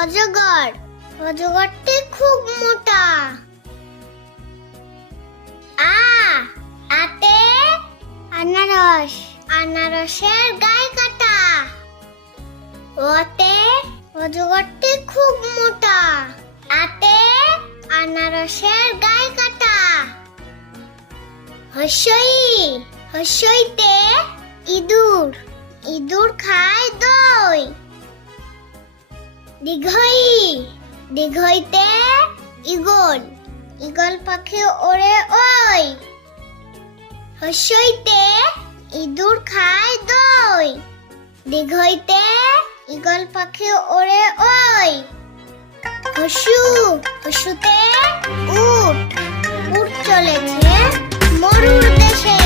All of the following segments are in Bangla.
অজগর, অজগরটি খুব মোটা। আতে আনারস, আনারসের গায়ে কাটা। ওতে অজগরটি খুব মোটা। আতে আনারসের গায়ে কাটা। হর্ষই, হর্ষইতে ইঁদুর, ইঁদুর খায় দই। দীর্ঘই, দীর্ঘইতে ঈগল, ঈগল পাখি ওড়ে ওই। হর্ষইতে ইঁদুর খায় দই। দীর্ঘইতে ঈগল পাখি ওড়ে ওই। হর্ষু, হর্ষুতে উট, উট চলেছে মরুর দেশে।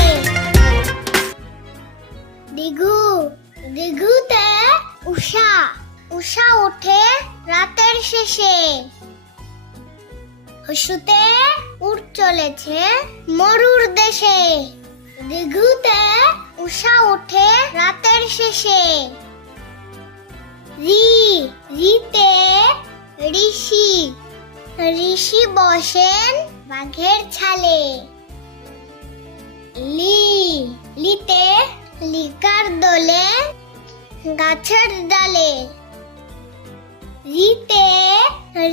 দিঘু, দিঘুতে উষা, উষা ওঠে রাতের শেষে। হর্ষুতে উট চলেছে মরুর দেশে। দিঘুতে উষা ওঠে রাতের শেষে। রি, রিতে ঋষি, ঋষি বসেন বাঘের ছালে। লি, লিতে লিকার দোলে গাছের ডালে। রিতে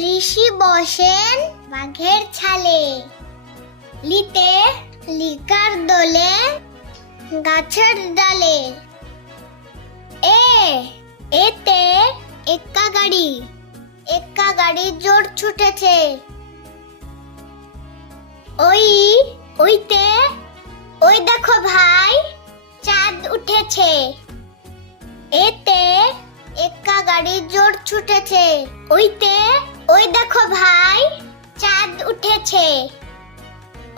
ঋষি বসেন বাঘের ছালে। লিতে লিকার দোলে গাছের ডালে। এতে এক্কা গাড়ি, এক্কা গাড়ি জোর ছুটেছে। ওই, ওইতে ওই দেখো ভাই চাঁদ উঠেছে। এতে এক্কা গাড়ি জোর ছুটেছে। ওইতে ওই দেখো ভাই চাঁদ উঠেছে।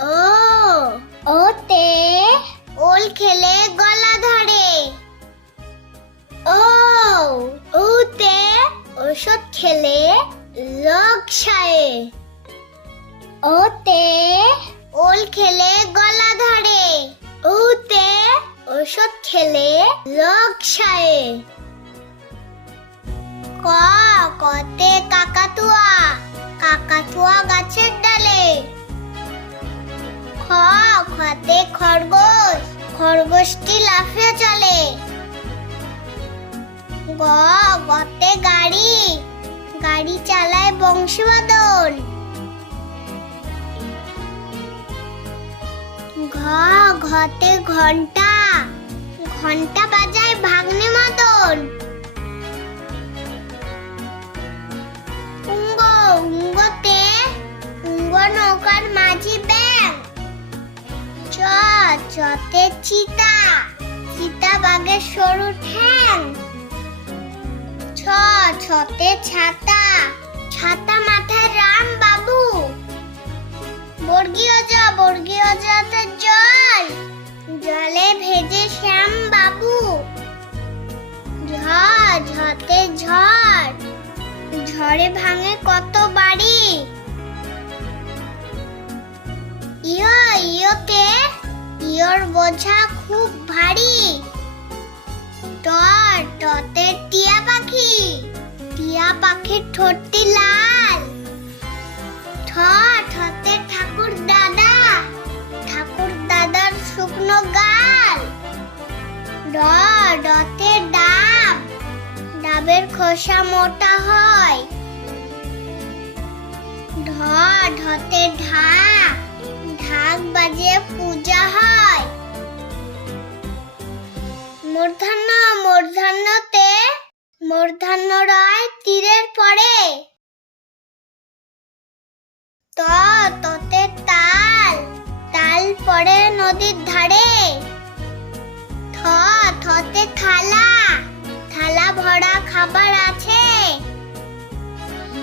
ও, ওতে ওল খেলে গলা ধরে। ও, ওতে ওষুধ খেলে রোগ সারে। ওতে ওল খেলে গলা ধরে। ওতে ওষুধ খেলে রোগ সারে। ক, কতে কাকাতুয়া, কাকাতুয়া গাছের ডালে। খ, খতে খরগোশ, খরগোশটি লাফিয়ে চলে। গ, গতে গাড়ি, গাড়ি চালায় বংশীবাদন। ঘ, ঘতে ঘন্টা, ঘন্টা বাজায় ভাগ্নে মদন। উঙ্গ, উঙ্গতে উঙ্গ নৌকার মাঝি ব্যাং। চ, চতে চিতা, চিতা বাঘের সরু ঠ্যাং। ছ, ছতে ছাতা, ছাতা মাথায় রাম বাবু। বর্গীয় জ, বর্গীয় জতে জল, জলে ভেজে শ্যাম বাবু। ঝ, ঝতে ঝড়, ঝড়ে ভাঙে কত বাড়ি। ইয়, ইয়তে ইয়র বোঝা খুব ভারী। ট, টতে টিয়া পাখি, টিয়া পাখির ঠোঁটটি লাল। ঠ, ঠতে ঠাকুর দাদা, ঠাকুর দাদার শুকনো গাল। ড, ডতে ডাব, ডাবের খোসা মোটা হয়। ঢ, ঢতে ঢাক, ঢাক বাজিয়ে পূজা হয়। মূর্ধন্য, মূর্ধন্যতে মূর্ধন্য রয় তীরের পরে। ত, ততে তাল, তাল পড়ে নদীর ধারে। থ, থতে থালা, থালা ভরা খাবার আছে।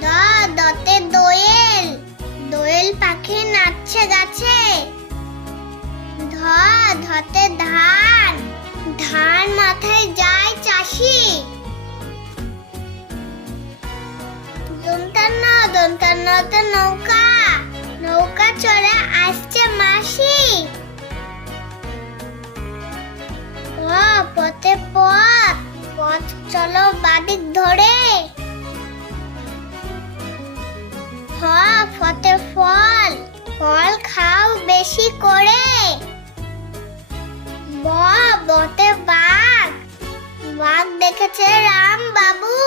দ, দতে দোয়েল, দোয়েল পাখি নাচছে গাছে। ধ, ধতে ধান, ধান মাথায় যায় চাষি। দন্তান্ন, দন্তান্নতে নৌকা, নৌকা চড়ে আসছে মাসি। পথে পথ, পথ চলো বাদিক ধরে। ফতে ফল, ফল খাও বেশি করে। বতে বাঘ, বাঘ দেখেছে রাম বাবু।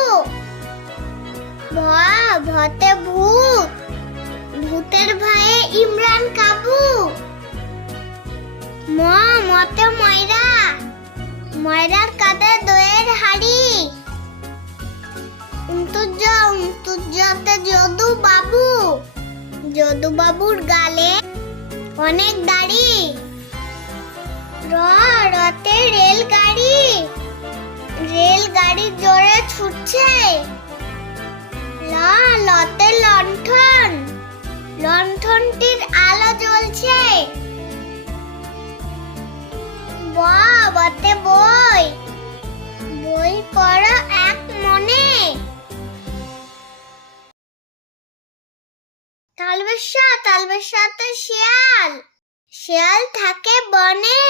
ভতে ভূত, ভূতের ভয়ে ইমরান কাবু। মতে ময়রা, ময়রার কাঁধে দইয়ের হাড়ি। উন্তুজ্জতে যদু বাবু, যদু বাবুর গালে অনেক দাড়ি। রতে রেলগাড়ি, রেলগাড়ি জোরে ছুটছে। লতে লণ্ঠন, লণ্ঠনটির আলো জ্বলছে। বতে বই, বই পড়ো এক মনে। তালবেশাতে শিয়াল, শিয়াল থাকে বনে।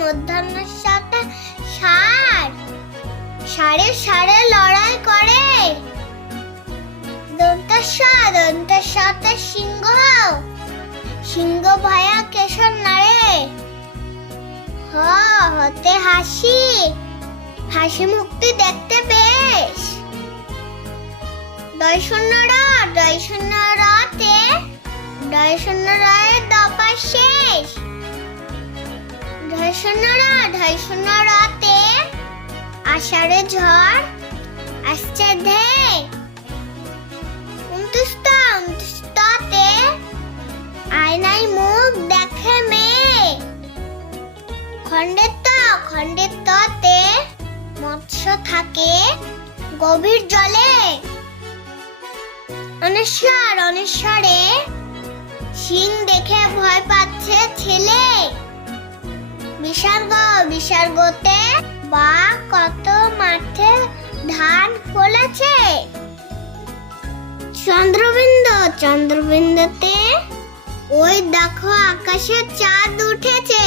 মধ্যাহ্নসাতে ষাঁড়, ষাঁড়ে ষাঁড়ে লড়াই করে। দন্তেশতে সিংহ, সিংহ ভায়া কেশর নাড়ে। হতে হাসি, হাসি মুক্তি দেখতে বেশ। ডয় শূন্য রয়ে দফা শেষ। ঢয় শূন্য রতে আষাঢ়ে ঝড় আসছে ধে। উনত্রিশতে আয়নায় মুখ দেখে মেয়ে। খণ্ডেরতে মৎস্য থাকে গভীর জলে। অনেশ্বরে সিং দেখে ভয় পাচ্ছে ছেলে। বিসর্গতে বা কত মাঠে ধান ফলেছে। চন্দ্রবিন্দুতে ওই দেখো আকাশে চাঁদ উঠেছে।